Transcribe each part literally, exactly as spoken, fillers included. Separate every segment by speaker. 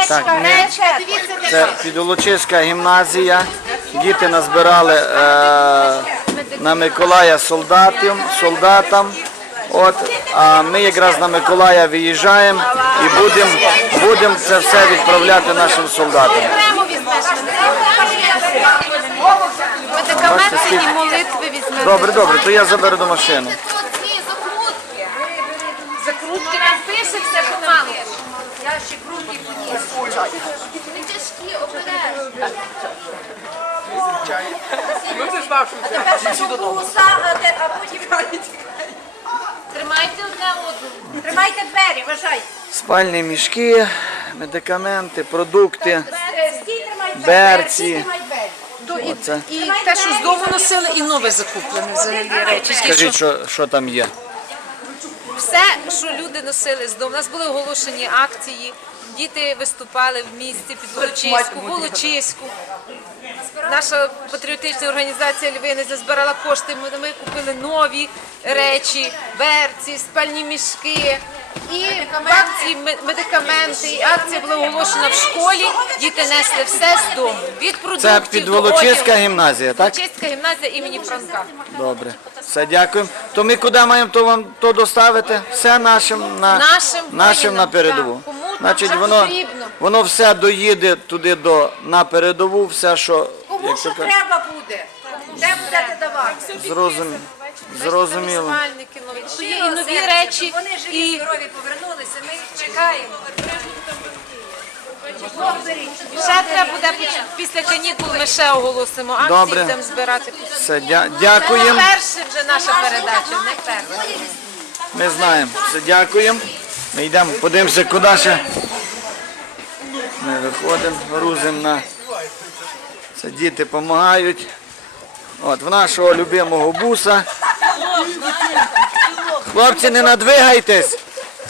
Speaker 1: Так, ми, це Підволочиська гімназія. Діти назбирали е, на Миколая солдатів, солдатам. От, а ми якраз на Миколая виїжджаємо і будемо будем це все відправляти нашим солдатам.
Speaker 2: Медикаменти і молитви візьмемо.
Speaker 1: Добре, добре, то я заберу до машини.
Speaker 2: Закрутки нам пише все помалу. Я ще крутки поніс. Не тяжкі, обережно. Тримайте одне одну. Тримайте двері, вважайте.
Speaker 1: Спальні мішки, медикаменти, продукти,
Speaker 2: Стій, тримай двері.
Speaker 1: берці.
Speaker 2: Оце. І те, що з дому носили, і нове закуплене взагалі речі.
Speaker 1: Скажіть, що, що там є.
Speaker 2: Все, що люди носили з дому. У нас були оголошені акції, діти виступали в місті Підволочиську, Волочиську. Наша патріотична організація Львівниця збирала кошти, ми, ми купили нові речі, берці, спальні мішки. І в акції медикаменти, і акція була оголошена в школі, діти несли все з дому, від продуктів
Speaker 1: Це
Speaker 2: до
Speaker 1: Підволочиська
Speaker 2: одягу.
Speaker 1: гімназія, так?
Speaker 2: Підволочиська гімназія імені Франка.
Speaker 1: Добре. Все, дякуємо. То ми куди маємо то вам то доставити? Все нашим на,
Speaker 2: Нашим
Speaker 1: нашим на
Speaker 2: воїнам,
Speaker 1: передову.
Speaker 2: так. Кому там
Speaker 1: Значить,
Speaker 2: що
Speaker 1: воно,
Speaker 2: потрібно.
Speaker 1: воно все доїде туди до, на передову, все, що...
Speaker 3: Кому що
Speaker 1: кажуть,
Speaker 3: треба буде, де будете давати.
Speaker 1: зрозуміло. Зрозуміло.
Speaker 2: Спальники нові. То є і нові речі,
Speaker 3: Вони живі,
Speaker 2: і
Speaker 3: здорові повернулися, ми їх чекаємо.
Speaker 2: ще треба буде після канікул, ми ще оголосимо акції,
Speaker 1: Добре.
Speaker 2: будемо збирати.
Speaker 1: Все, дя,
Speaker 2: Це
Speaker 1: дякуємо.
Speaker 2: не перша вже наша передача, не перша.
Speaker 1: Ми знаємо. Все, дякуємо. Ми йдемо, подивимося, куди ще. Ми виходимо, грузимо на... Це діти допомагають. От, в нашого любимого буса. Хлопці, не надвигайтесь.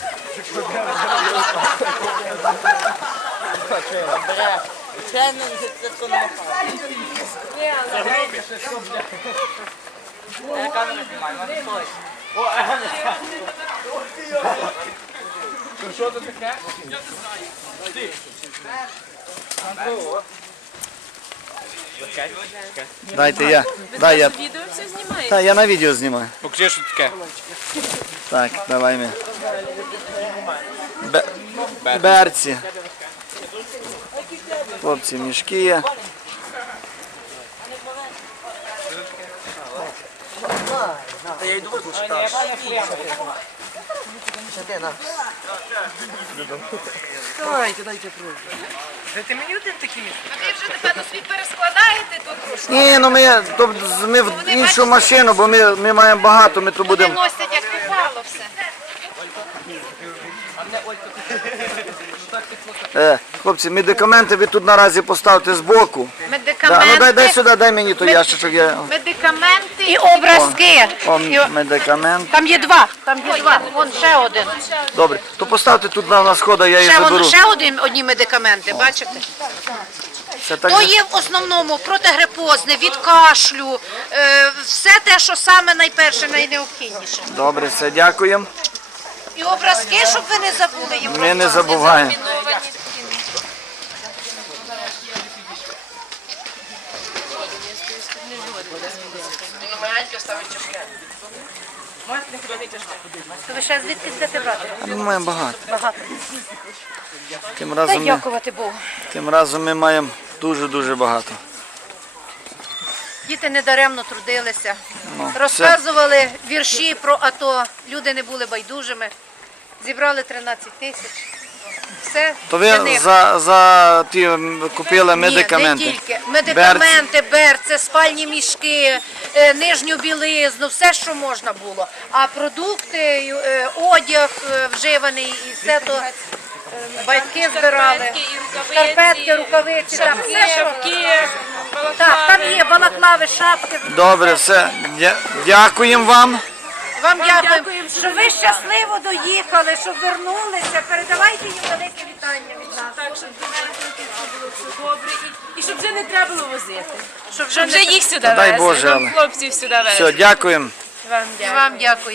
Speaker 4: Що це таке?
Speaker 1: Дайте я. Дай я.
Speaker 2: Відео все знімає.
Speaker 1: Та, я на відео знімаю.
Speaker 4: Покажи, що таке.
Speaker 1: Так, давай ми. Бе- Берці. Хлопці, мішки є.
Speaker 3: Ти мені один такий місць?
Speaker 2: А ви вже, напевно, собі перескладаєте тут трошки?
Speaker 1: Ні, ну ми, то, ми в іншу машину, бо ми, ми маємо багато, ми то
Speaker 2: Вони
Speaker 1: будемо.
Speaker 2: носять, як попало все.
Speaker 1: Е, хлопці, медикаменти ви тут наразі поставте збоку. Да,
Speaker 2: Медикаменти,
Speaker 1: ну дай, дай сюди, дай мені той ящичок. Я...
Speaker 2: медикаменти
Speaker 3: І образки.
Speaker 1: О, медикамент.
Speaker 3: Там є два. Там є два. Вон ще один.
Speaker 1: Добре, то поставте тут на, на сходах, я її
Speaker 3: Ще, вон,
Speaker 1: заберу.
Speaker 3: ще один, одні медикаменти, бачите?
Speaker 1: Це так,
Speaker 3: То є в основному протигрипозне, від кашлю, е, все те, що саме найперше, найнеобхідніше.
Speaker 1: добре, все, дякуємо.
Speaker 3: І образки, щоб ви не забули їм.
Speaker 1: Ми не забуваємо.
Speaker 3: То ви ще звідки будете брати?
Speaker 1: Ми маємо багато.
Speaker 3: Багато.
Speaker 1: Тим
Speaker 3: Та
Speaker 1: разом ми,
Speaker 3: дякувати Богу.
Speaker 1: тим разом ми маємо дуже-дуже багато.
Speaker 3: Діти недаремно трудилися,
Speaker 1: Ну,
Speaker 3: розказували вірші про АТО, люди не були байдужими, зібрали тринадцять тисяч. Все
Speaker 1: То
Speaker 3: для
Speaker 1: ви
Speaker 3: них.
Speaker 1: за, за ті м, купили медикаменти?
Speaker 3: Ні, не тільки. Медикаменти, берці, спальні мішки, е, нижню білизну, все, що можна було. А продукти, е, одяг е, вживаний і все то е, батьки збирали. Шкарпетки, рукавиці, так, все, що... Так, там є балаклави, шапки.
Speaker 1: Добре, все. Дя- Дякуємо вам.
Speaker 3: Вам дякуємо, що ви щасливо доїхали, що вернулися. Передавайте їм велике вітання від нас.
Speaker 5: Так, щоб до мене було все добре і, і щоб вже не треба було возити.
Speaker 3: Щоб
Speaker 5: Щоб вже їх сюди
Speaker 1: дай
Speaker 5: везли,
Speaker 1: Боже,
Speaker 5: нам
Speaker 1: але-
Speaker 5: хлопців сюди везли.
Speaker 1: Все, дякуємо.
Speaker 5: Вам дякую.
Speaker 3: Вам дякую.